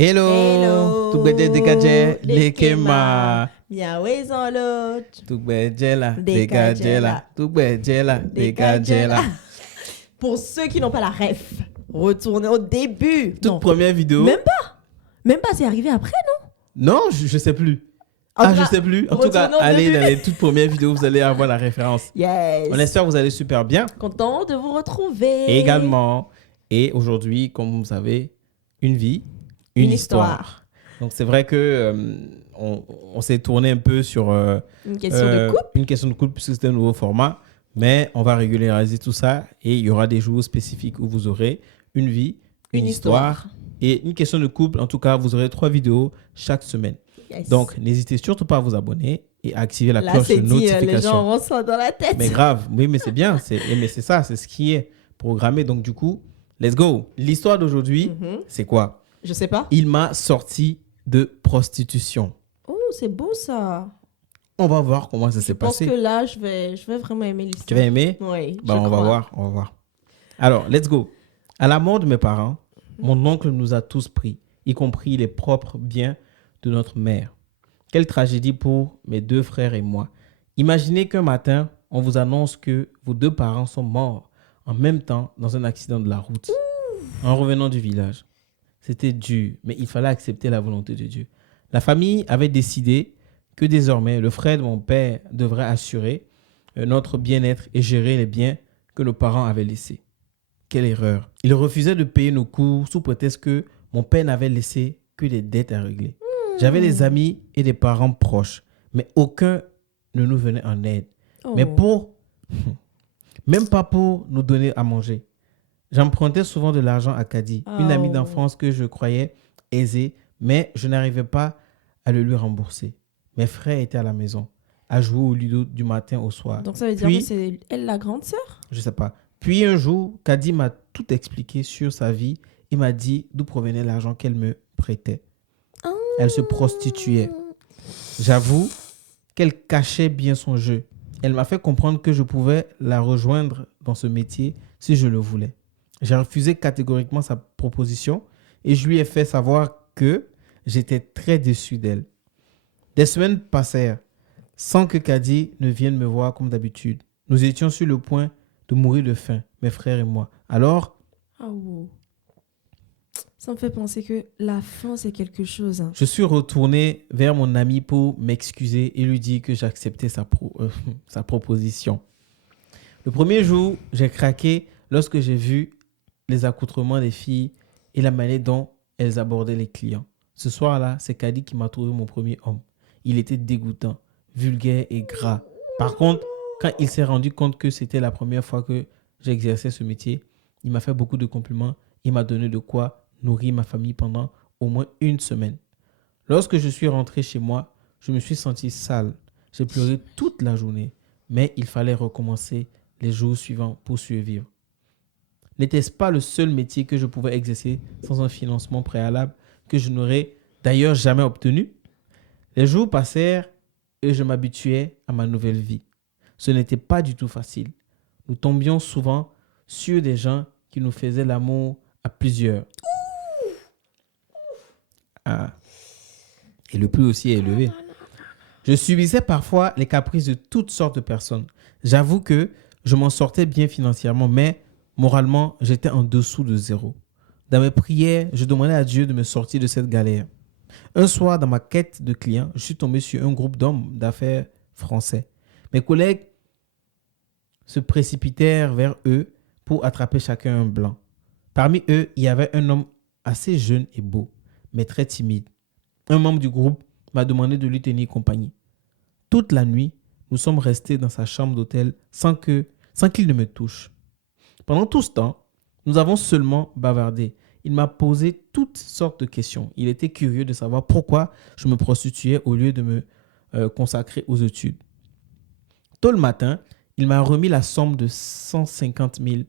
Hello, tugbeje dekaje lekema. Miaouezan l'autre. Tugbeje la Dekaje dekaje la. la. Tugbeje la dekaje la. Pour ceux qui n'ont pas la ref, retournez au début. Toute première vidéo. Même pas, c'est arrivé après, non? Non, je sais plus. En tout Je cas, sais plus. En tout cas, retournez au allez début. dans les toutes premières vidéos, vous allez avoir la référence. Yes. On espère que vous allez super bien. Content de vous retrouver. Également. Et aujourd'hui, comme vous savez, une vie, une histoire. Donc c'est vrai que on s'est tourné un peu sur Une question de couple. une question de couple puisque c'est un nouveau format, mais on va régulariser tout ça et il y aura des jours spécifiques où vous aurez une vie, une histoire et une question de couple. En tout cas, vous aurez 3 vidéos chaque semaine. Yes. Donc n'hésitez surtout pas à vous abonner et à activer la Là, cloche de c'est dit, notification. les gens auront ça dans la tête. Mais grave, oui, mais c'est bien, mais c'est ça, c'est ce qui est programmé. Donc du coup, let's go. L'histoire d'aujourd'hui, c'est quoi? Je sais pas. Il m'a sorti de prostitution. Oh, c'est beau ça. On va voir comment ça s'est Je pense passé. que là, je vais vraiment aimer l'histoire. Tu vas aimer? Oui, Bah, on va voir, on va voir. Alors, let's go. À la mort de mes parents, mon oncle nous a tous pris, y compris les propres biens de notre mère. Quelle tragédie pour mes 2 frères et moi. Imaginez qu'un matin, on vous annonce que vos 2 parents sont morts en même temps dans un accident de la route, en revenant du village. C'était dur, mais il fallait accepter la volonté de Dieu. La famille avait décidé que désormais, le frère de mon père devrait assurer notre bien-être et gérer les biens que nos parents avaient laissés. Quelle erreur. Il refusait de payer nos cours sous prétexte que mon père n'avait laissé que des dettes à régler. J'avais des amis et des parents proches, mais aucun ne nous venait en aide. Oh. Même pas pour nous donner à manger. J'empruntais souvent de l'argent à Kadi, une amie d'enfance que je croyais aisée, mais je n'arrivais pas à le lui rembourser. Mes frères étaient à la maison, à jouer au ludo du matin au soir. Donc ça veut dire que c'est elle la grande sœur? Je sais pas. Puis un jour, Kadi m'a tout expliqué sur sa vie et m'a dit d'où provenait l'argent qu'elle me prêtait. Elle se prostituait. J'avoue qu'elle cachait bien son jeu. Elle m'a fait comprendre que je pouvais la rejoindre dans ce métier si je le voulais. J'ai refusé catégoriquement sa proposition et je lui ai fait savoir que j'étais très déçu d'elle. Des semaines passèrent sans que Kadi ne vienne me voir comme d'habitude. Nous étions sur le point de mourir de faim, mes frères et moi. Alors, ça me fait penser que la faim, c'est quelque chose. je suis retourné vers mon ami pour m'excuser et lui dire que j'acceptais sa proposition. Le premier jour, j'ai craqué lorsque j'ai vu les accoutrements des filles et la manière dont elles abordaient les clients. Ce soir-là, c'est Kadi qui m'a trouvé mon premier homme. Il était dégoûtant, vulgaire et gras. Par contre, quand il s'est rendu compte que c'était la première fois que j'exerçais ce métier, il m'a fait beaucoup de compliments et m'a donné de quoi nourrir ma famille pendant au moins 1 semaine. Lorsque je suis rentré chez moi, je me suis senti sale. J'ai pleuré toute la journée, mais il fallait recommencer les jours suivants pour survivre. N'était-ce pas le seul métier que je pouvais exercer sans un financement préalable que je n'aurais d'ailleurs jamais obtenu? Les jours passèrent et je m'habituais à ma nouvelle vie. Ce n'était pas du tout facile. Nous tombions souvent sur des gens qui nous faisaient l'amour à plusieurs. Et le prix aussi est élevé. Je subissais parfois les caprices de toutes sortes de personnes. J'avoue que je m'en sortais bien financièrement, mais moralement, j'étais en dessous de zéro. Dans mes prières, je demandais à Dieu de me sortir de cette galère. Un soir, dans ma quête de clients, je suis tombé sur un groupe d'hommes d'affaires français. Mes collègues se précipitèrent vers eux pour attraper chacun un blanc. Parmi eux, il y avait un homme assez jeune et beau, mais très timide. Un membre du groupe m'a demandé de lui tenir compagnie. Toute la nuit, nous sommes restés dans sa chambre d'hôtel sans qu'il ne me touche. Pendant tout ce temps, nous avons seulement bavardé. Il m'a posé toutes sortes de questions. Il était curieux de savoir pourquoi je me prostituais au lieu de me consacrer aux études. Tôt le matin, il m'a remis la somme de 150 000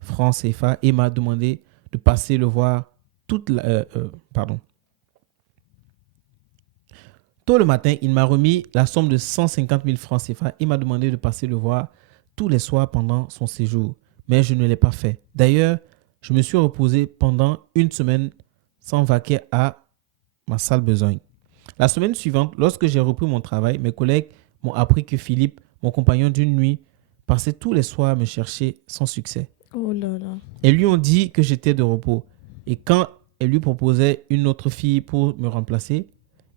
francs CFA et m'a demandé de passer le voir Tôt le matin, il m'a remis la somme de 150 000 francs CFA et m'a demandé de passer le voir tous les soirs pendant son séjour. Mais je ne l'ai pas fait. D'ailleurs, je me suis reposé pendant 1 semaine sans vaquer à ma sale besogne. La semaine suivante, lorsque j'ai repris mon travail, mes collègues m'ont appris que Philippe, mon compagnon d'une nuit, passait tous les soirs à me chercher sans succès. Oh là là. Elles lui ont dit que j'étais de repos. Et quand elle lui proposait une autre fille pour me remplacer,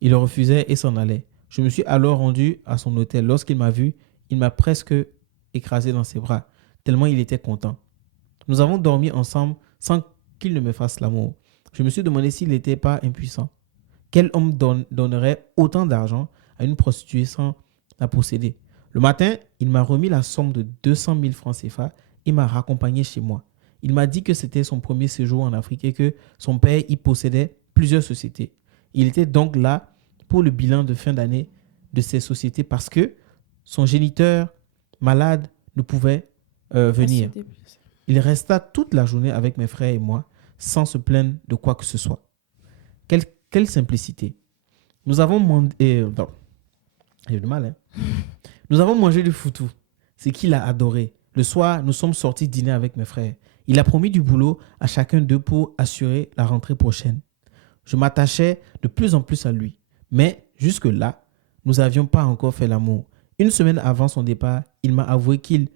il refusait et s'en allait. Je me suis alors rendu à son hôtel. Lorsqu'il m'a vu, il m'a presque écrasé dans ses bras, tellement il était content. Nous avons dormi ensemble sans qu'il ne me fasse l'amour. Je me suis demandé s'il n'était pas impuissant. Quel homme donnerait autant d'argent à une prostituée sans la posséder? Le matin, il m'a remis la somme de 200 000 francs CFA et m'a raccompagné chez moi. Il m'a dit que c'était son premier séjour en Afrique et que son père y possédait plusieurs sociétés. Il était donc là pour le bilan de fin d'année de ces sociétés parce que son géniteur malade ne pouvait venir. Il resta toute la journée avec mes frères et moi sans se plaindre de quoi que ce soit. Quelle simplicité. Nous avons j'ai du mal, hein? Nous avons mangé du foutou, ce qu'il a adoré. Le soir, nous sommes sortis dîner avec mes frères. Il a promis du boulot à chacun d'eux pour assurer la rentrée prochaine. Je m'attachais de plus en plus à lui. Mais jusque-là, nous n'avions pas encore fait l'amour. Une semaine avant son départ, il m'a avoué qu'il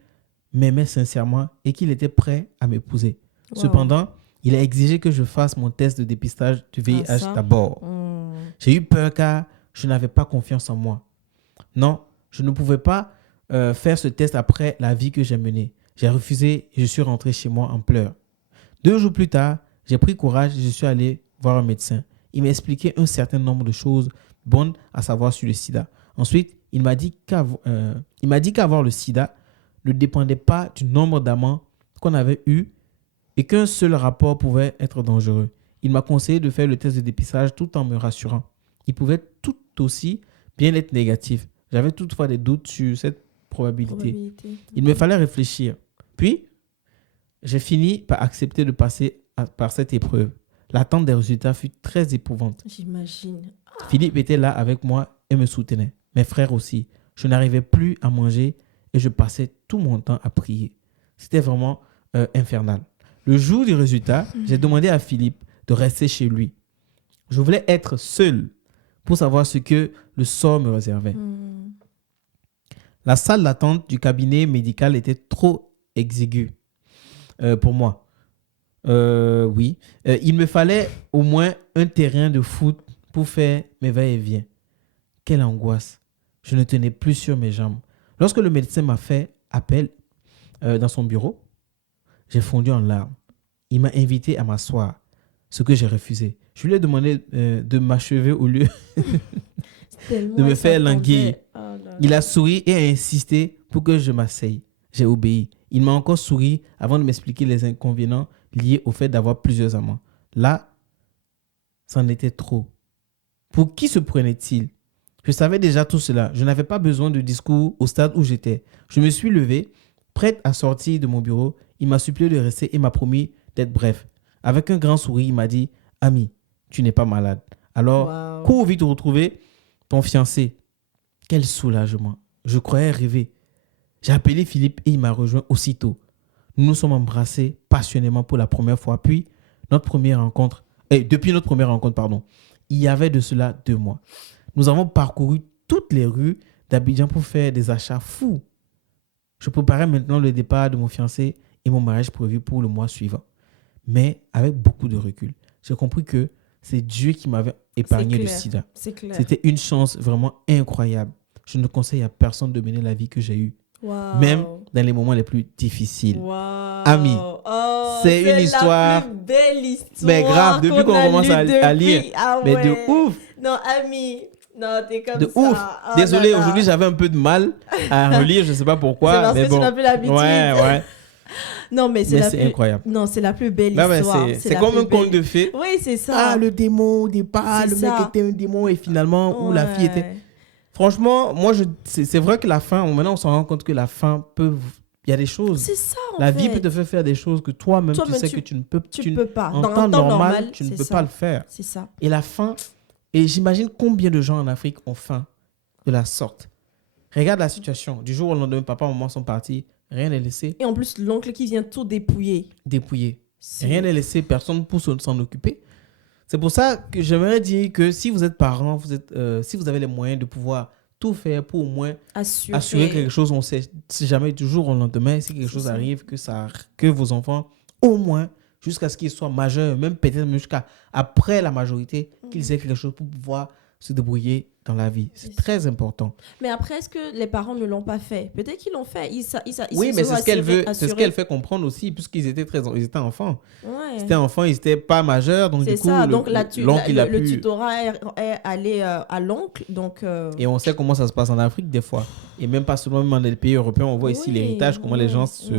m'aimait sincèrement et qu'il était prêt à m'épouser. Wow. Cependant, il a exigé que je fasse mon test de dépistage du VIH d'abord. J'ai eu peur car je n'avais pas confiance en moi. Non, je ne pouvais pas faire ce test après la vie que j'ai menée. J'ai refusé et je suis rentré chez moi en pleurs. 2 jours plus tard, j'ai pris courage et je suis allé voir un médecin. Il m'a expliqué un certain nombre de choses bonnes à savoir sur le sida. Ensuite, il m'a dit qu'avoir le sida ne dépendait pas du nombre d'amants qu'on avait eu et qu'un seul rapport pouvait être dangereux. Il m'a conseillé de faire le test de dépistage tout en me rassurant. Il pouvait tout aussi bien être négatif. J'avais toutefois des doutes sur cette probabilité. Il me fallait réfléchir. Puis, j'ai fini par accepter de passer par cette épreuve. L'attente des résultats fut très éprouvante. J'imagine. Philippe était là avec moi et me soutenait. Mes frères aussi. Je n'arrivais plus à manger et je passais tout mon temps à prier. C'était vraiment infernal. Le jour du résultat, j'ai demandé à Philippe de rester chez lui. Je voulais être seul pour savoir ce que le sort me réservait. La salle d'attente du cabinet médical était trop exiguë pour moi. Oui. Il me fallait au moins un terrain de foot pour faire mes va-et-vient. Quelle angoisse. Je ne tenais plus sur mes jambes. Lorsque le médecin m'a fait appel dans son bureau, j'ai fondu en larmes. Il m'a invité à m'asseoir, ce que j'ai refusé. Je lui ai demandé de m'achever au lieu de me faire languir. Oh là là. Il a souri et a insisté pour que je m'asseye. J'ai obéi. Il m'a encore souri avant de m'expliquer les inconvénients liés au fait d'avoir plusieurs amants. Là, c'en était trop. Pour qui se prenait-il? Je savais déjà tout cela. Je n'avais pas besoin de discours au stade où j'étais. Je me suis levé, prête à sortir de mon bureau. Il m'a supplié de rester et m'a promis d'être bref. Avec un grand sourire, il m'a dit « Ami, tu n'es pas malade. Alors, cours vite retrouver ton fiancé. » Quel soulagement. Je croyais rêver. J'ai appelé Philippe et il m'a rejoint aussitôt. Nous nous sommes embrassés passionnément pour la première fois. Puis, depuis notre première rencontre, il y avait de cela 2 mois. Nous avons parcouru toutes les rues d'Abidjan pour faire des achats fous. Je préparais maintenant le départ de mon fiancé et mon mariage prévu pour le mois suivant. Mais avec beaucoup de recul, j'ai compris que c'est Dieu qui m'avait épargné le sida. C'est clair. C'était une chance vraiment incroyable. Je ne conseille à personne de mener la vie que j'ai eue. Wow. Même dans les moments les plus difficiles. Wow. Ami, c'est une histoire. La plus belle histoire. Mais grave, depuis qu'on commence à lire. Ah mais ouais. de ouf. Non, Ami, non, t'es comme de ça. ouf. Oh Désolé, là là. aujourd'hui j'avais un peu de mal à relire, je ne sais pas pourquoi. C'est parce mais que bon. tu n'as plus l'habitude. Ouais. Non, mais c'est incroyable. Non, c'est la plus belle Bah histoire. C'est comme un conte de fées. Oui, c'est ça. Ah, le démon au départ, le mec était un démon et finalement, où la fille était. Franchement, moi, c'est vrai que la fin, maintenant on s'en rend compte que la fin peut. Il y a des choses. C'est ça, La vie peut te faire faire des choses que toi-même, tu sais que tu ne peux pas. Tu ne peux pas. En temps normal, tu ne peux pas le faire. C'est ça. Et la fin, et j'imagine combien de gens en Afrique ont faim de la sorte. Regarde la situation. Du jour au lendemain, papa et maman sont partis, rien n'est laissé. Et en plus, l'oncle qui vient tout dépouiller. Rien n'est laissé, personne pour s'en occuper. C'est pour ça que j'aimerais dire que si vous êtes parent, si vous avez les moyens de pouvoir tout faire pour au moins assurer quelque chose, on sait si jamais du jour au lendemain, si quelque chose arrive, que vos enfants, au moins, jusqu'à ce qu'ils soient majeurs, même peut-être même jusqu'à après la majorité, qu'ils aient quelque chose pour pouvoir se débrouiller dans la vie. C'est très important. Mais après, est-ce que les parents ne l'ont pas fait? Peut-être qu'ils l'ont fait. Oui, mais c'est ce qu'elle fait comprendre aussi, puisqu'ils étaient enfants. Ouais. Ils étaient enfants, ils n'étaient pas majeurs, donc c'est du coup, ça. Donc, le pu... tutorat est allé à l'oncle. Donc, Et on sait comment ça se passe en Afrique des fois. Et même pas seulement dans les pays européens, on voit ici l'héritage, comment les gens se...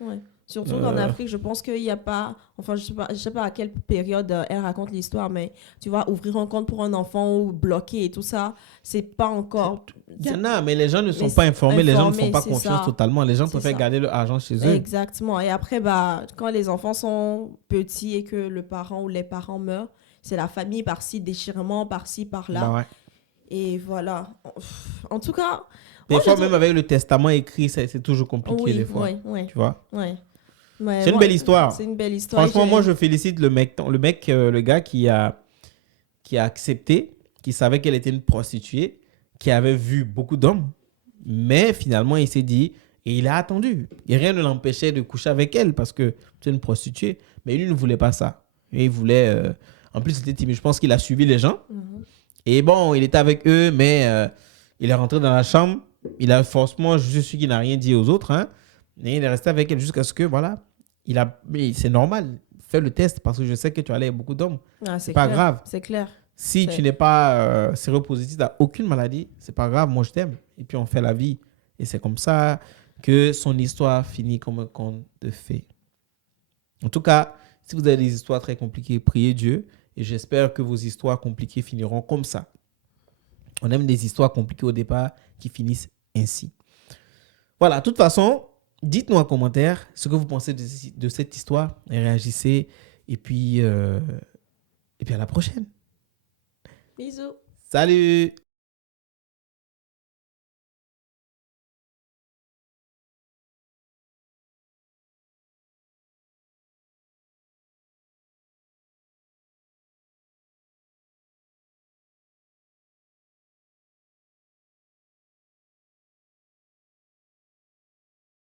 Ouais. Surtout qu'en Afrique, je pense qu'il n'y a pas... Enfin, je sais pas à quelle période elle raconte l'histoire, mais tu vois, ouvrir un compte pour un enfant ou bloquer et tout ça, c'est pas encore... Il y en a, mais les gens ne sont pas informés, les gens ne font pas confiance totalement. Les gens préfèrent garder leur argent chez eux. Exactement. Et après, quand les enfants sont petits et que le parent ou les parents meurent, c'est la famille par-ci, déchirement par-ci, par-là. Et voilà. En tout cas... Des fois, même avec le testament écrit, c'est toujours compliqué des fois. Tu vois? Ouais. C'est une belle histoire. C'est une belle histoire. Franchement, moi, je félicite le gars qui a accepté, qui savait qu'elle était une prostituée, qui avait vu beaucoup d'hommes, mais finalement, il s'est dit, et il a attendu. Et rien ne l'empêchait de coucher avec elle parce que c'est une prostituée, mais lui ne voulait pas ça. Et il voulait... en plus, il était timide. Je pense qu'il a suivi les gens. Et bon, il était avec eux, mais il est rentré dans la chambre. Il a forcément, je suis qu'il n'a rien dit aux autres, hein. Et il est resté avec elle jusqu'à ce que, voilà, mais c'est normal. Fais le test parce que je sais que tu allais avec beaucoup d'hommes. C'est pas grave. C'est clair. Si tu n'es pas séropositif, tu n'as aucune maladie, c'est pas grave, moi je t'aime. Et puis on fait la vie. Et c'est comme ça que son histoire finit comme un conte de fées. En tout cas, si vous avez des histoires très compliquées, priez Dieu. Et j'espère que vos histoires compliquées finiront comme ça. On aime des histoires compliquées au départ qui finissent ainsi. Voilà, de toute façon, dites-nous en commentaire ce que vous pensez de cette histoire et réagissez. Et puis à la prochaine. Bisous. Salut.